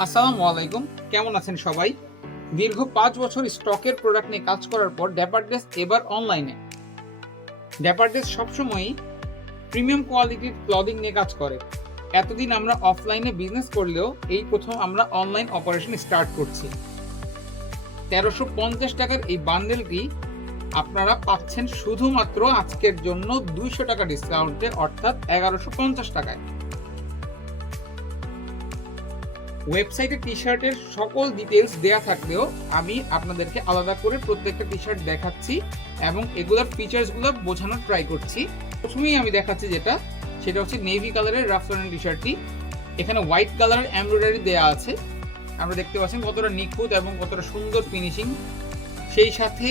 আসসালামু আলাইকুম, কেমন আছেন সবাই? দীর্ঘ ৫ বছর স্টকের প্রোডাক্ট নিয়ে কাজ করার পর ড্যাপার ড্রেস এবার অনলাইনে। ড্যাপার ড্রেস সবসময়ই প্রিমিয়াম কোয়ালিটির ক্লদিং নিয়ে কাজ করে। এতদিন আমরা অফলাইনে বিজনেস করলেও এই প্রথম আমরা অনলাইন অপারেশন স্টার্ট করছি। ১৩৫০ টাকার এই বান্ডেলটি আপনারা পাচ্ছেন শুধুমাত্র আজকের জন্য ২০০ টাকা ডিসকাউন্টে, অর্থাৎ ১১৫০ টাকায়। ওয়েবসাইটে টি শার্টের সকল ডিটেলস দেয়া থাকলেও আমি আপনাদেরকে আলাদা করে প্রত্যেকটা টি শার্ট দেখাচ্ছি এবং এগুলোর ফিচার্সগুলো বোঝানোর ট্রাই করছি। প্রথমেই আমি দেখাচ্ছি সেটা হচ্ছে নেভি কালারের রাফ লাইন টি শার্টটি। এখানে হোয়াইট কালারের এমব্রয়ডারি দেয়া আছে, আমরা দেখতে পাচ্ছেন কতটা নিখুঁত এবং কতটা সুন্দর ফিনিশিং। সেই সাথে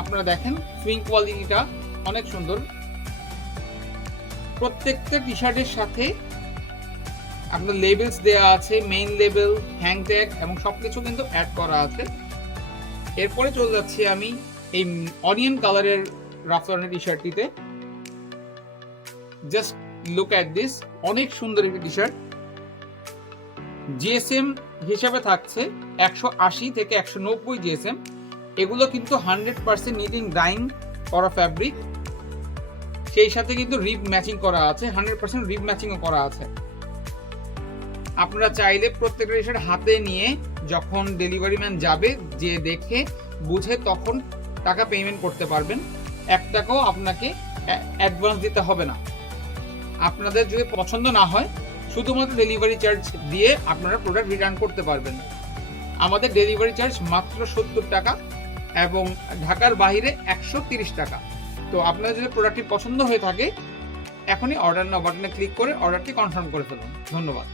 আপনারা দেখেন সুইং কোয়ালিটিটা অনেক সুন্দর। প্রত্যেকটা টি শার্টের সাথে আপনার লেবেলস দেয়া আছে, মেইন লেবেল, হ্যাং ট্যাগ এবং সবকিছু কিন্তু অ্যাড করা আছে। এরপরে চলে যাচ্ছি আমি এই অনিয়ন কালারের রাফলানের টি শার্টটিতে। জাস্ট লুক অ্যাট দিস, অনেক সুন্দর একটি টি শার্ট। জিএসএম হিসাবে থাকছে ১৮০ থেকে ১৯০ জিএসএম। এগুলো কিন্তু 100% নিটিং ডাইং করা ফ্যাব্রিক। সেই সাথে কিন্তু রিব ম্যাচিং করা আছে, 100% রিব ম্যাচিংও করা আছে। আপনারা চাইলে প্রত্যেকটা টি শার্ট হাতে নিয়ে যখন ডেলিভারি ম্যান যাবে, যে দেখে বুঝে তখন টাকা পেমেন্ট করতে পারবেন। ১ টাকাও আপনাকে অ্যাডভান্স দিতে হবে না। আপনাদের যদি পছন্দ না হয় শুধুমাত্র ডেলিভারি চার্জ দিয়ে আপনারা প্রোডাক্ট রিটার্ন করতে পারবেন। আমাদের ডেলিভারি চার্জ মাত্র ৭০ টাকা এবং ঢাকার বাইরে ১৩০ টাকা। তো আপনাদের যদি প্রোডাক্টটি পছন্দ হয়ে থাকে এখনই অর্ডার নাও বাটনে ক্লিক করে অর্ডারটি কনফার্ম করে ফেলুন। ধন্যবাদ।